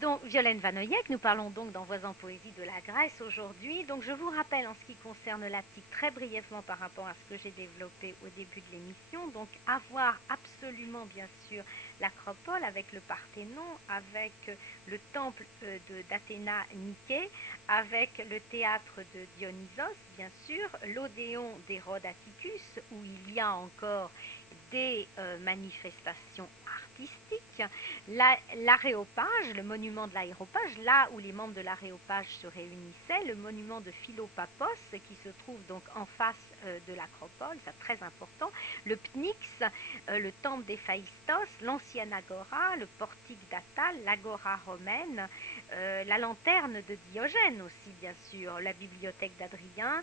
Donc, Violaine Vanoyek, nous parlons donc d'Envoisant Poésie de la Grèce aujourd'hui. Donc, je vous rappelle en ce qui concerne l'Attique très brièvement par rapport à ce que j'ai développé au début de l'émission. Donc, avoir absolument, bien sûr, l'acropole avec le Parthénon, avec le temple d'Athéna Niké, avec le théâtre de Dionysos, bien sûr, l'Odéon d'Hérode Atticus, où il y a encore des manifestations artistiques, l'aréopage, le monument de l'aéropage, là où les membres de l'aréopage se réunissaient, le monument de Philopapos qui se trouve donc en face de l'acropole, c'est très important, le Pnyx, le temple d'Héphaïstos, l'ancienne agora, le portique d'Attal, l'agora romaine, la lanterne de Diogène aussi bien sûr, la bibliothèque d'Adrien,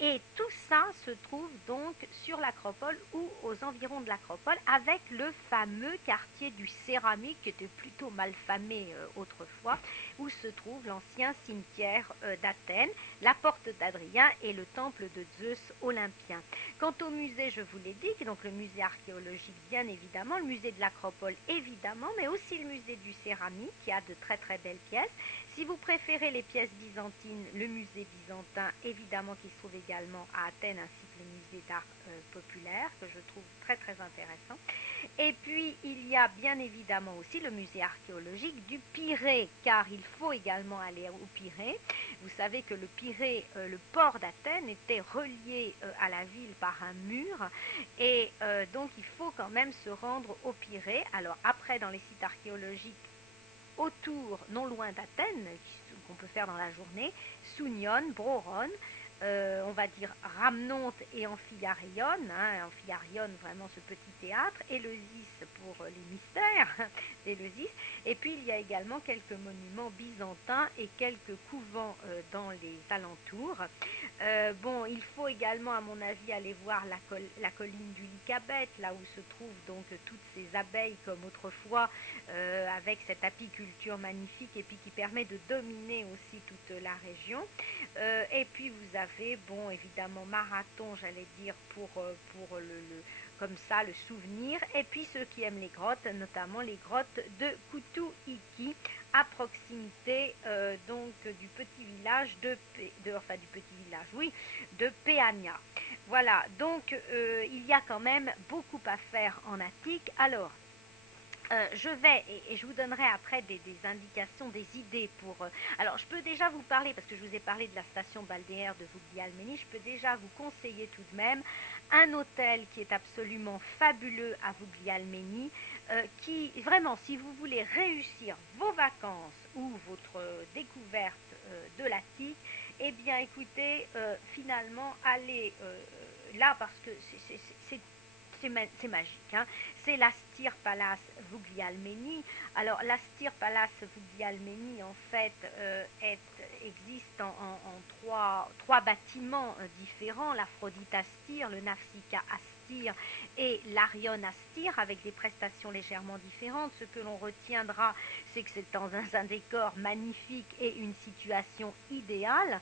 et tout ça se trouve donc sur l'acropole ou aux environs de l'acropole avec le fameux quartier du Céramique qui était plutôt mal famé autrefois, où se trouve l'ancien cimetière d'Athènes, la porte d'Adrien et le temple de Zeus olympien. Quant au musée, je vous l'ai dit, donc le musée archéologique bien évidemment, le musée de l'acropole évidemment, mais aussi le musée du Céramique qui a de très très belles pièces. Si vous préférez les pièces byzantines, le musée byzantin évidemment qui se trouve également à Athènes, ainsi que le musée d'art populaire que je trouve très très intéressant. Et puis il y a bien évidemment aussi le musée archéologique du Pirée, car il faut également aller au Pirée. Vous savez que le Pirée, le port d'Athènes, était relié à la ville par un mur, et donc il faut quand même se rendre au Pirée. Alors après, dans les sites archéologiques autour, non loin d'Athènes, qu'on peut faire dans la journée, Sounion, Broron, on va dire Rhamnonte et Amphiaraïon, Amphiaraïon vraiment ce petit théâtre, Éleusis pour les mystères d'Éleusis, et puis il y a également quelques monuments byzantins et quelques couvents dans les alentours. Bon, il faut également à mon avis aller voir la colline du Lycabette, là où se trouvent donc toutes ces abeilles comme autrefois, avec cette apiculture magnifique et puis qui permet de dominer aussi toute la région. Et puis vous avez, bon, évidemment, Marathon, j'allais dire, pour comme ça, le souvenir. Et puis ceux qui aiment les grottes, notamment les grottes de Kutu-Iki, à proximité donc du petit village enfin du petit village, oui, de Péania. Voilà, donc il y a quand même beaucoup à faire en Attique. Alors, je vais, et je vous donnerai après des indications, des idées pour... alors, je peux déjà vous parler, parce que je vous ai parlé de la station balnéaire de Vouglialmeni, je peux déjà vous conseiller tout de même un hôtel qui est absolument fabuleux à Vouglialmeni, qui, vraiment, si vous voulez réussir vos vacances ou votre découverte de l'Attique, eh bien, écoutez, finalement, allez là, parce que c'est magique, hein. C'est l'Astir Palace Vouglialmeni. Alors l'Astir Palace Vouglialmeni en fait existe en trois bâtiments différents, l'Aphrodite Astir, le Nafsika Astir et l'Arion Astir, avec des prestations légèrement différentes. Ce que l'on retiendra, c'est que c'est dans un décor magnifique et une situation idéale.